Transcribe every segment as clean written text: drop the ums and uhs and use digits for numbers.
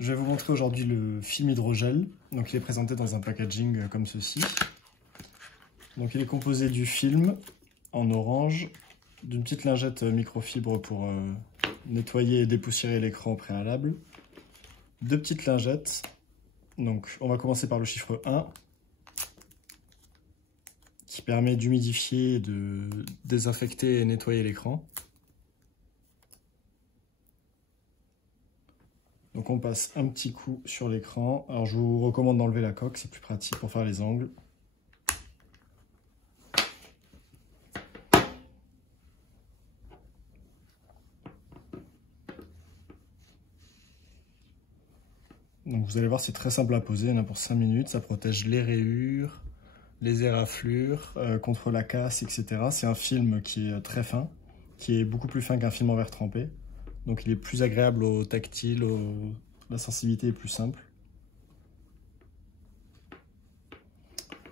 Je vais vous montrer aujourd'hui le film hydrogel. Donc il est présenté dans un packaging comme ceci. Donc il est composé du film en orange, d'une petite lingette microfibre pour nettoyer et dépoussiérer l'écran au préalable, deux petites lingettes. Donc on va commencer par le chiffre 1 qui permet d'humidifier, de désinfecter et nettoyer l'écran. Donc on passe un petit coup sur l'écran. Alors je vous recommande d'enlever la coque, c'est plus pratique pour faire les angles. Donc vous allez voir, c'est très simple à poser, il y en a pour 5 minutes. Ça protège les rayures, les éraflures, contre la casse, etc. C'est un film qui est très fin, qui est beaucoup plus fin qu'un film en verre trempé. Donc il est plus agréable au tactile, la sensibilité est plus simple.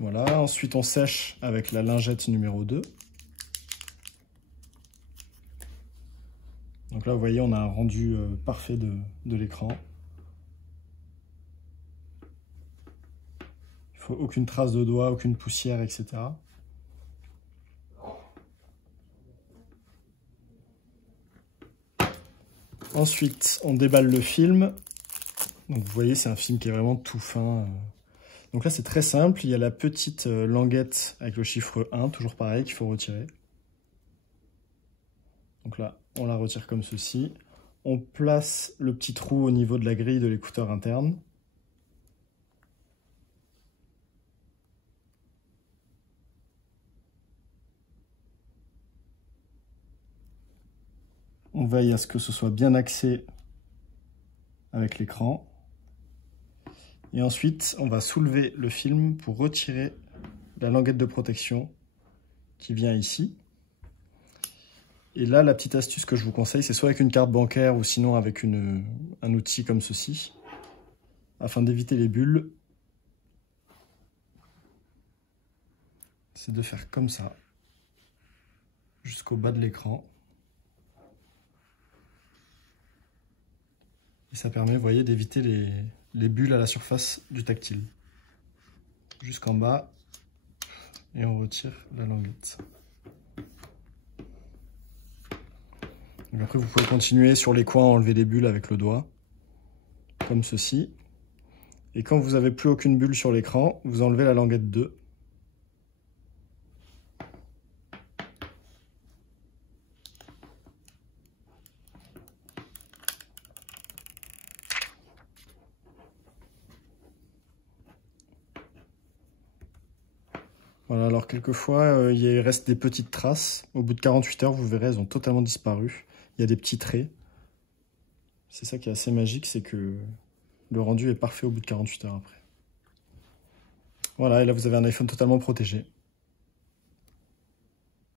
Voilà, ensuite on sèche avec la lingette numéro 2. Donc là vous voyez, on a un rendu parfait de l'écran. Il faut aucune trace de doigt, aucune poussière, etc. Ensuite, on déballe le film. Donc vous voyez, c'est un film qui est vraiment tout fin. Donc là, c'est très simple. Il y a la petite languette avec le chiffre 1, toujours pareil, qu'il faut retirer. Donc là, on la retire comme ceci. On place le petit trou au niveau de la grille de l'écouteur interne. On veille à ce que ce soit bien axé avec l'écran. Et ensuite, on va soulever le film pour retirer la languette de protection qui vient ici. Et là, la petite astuce que je vous conseille, c'est soit avec une carte bancaire ou sinon avec un outil comme ceci, afin d'éviter les bulles. C'est de faire comme ça, jusqu'au bas de l'écran. Et ça permet, vous voyez, d'éviter les bulles à la surface du tactile. Jusqu'en bas, et on retire la languette. Donc après, vous pouvez continuer sur les coins à enlever les bulles avec le doigt, comme ceci. Et quand vous n'avez plus aucune bulle sur l'écran, vous enlevez la languette 2. Voilà, alors quelquefois, il reste des petites traces. Au bout de 48 heures, vous verrez, elles ont totalement disparu. Il y a des petits traits. C'est ça qui est assez magique, c'est que le rendu est parfait au bout de 48 heures après. Voilà, et là vous avez un iPhone totalement protégé.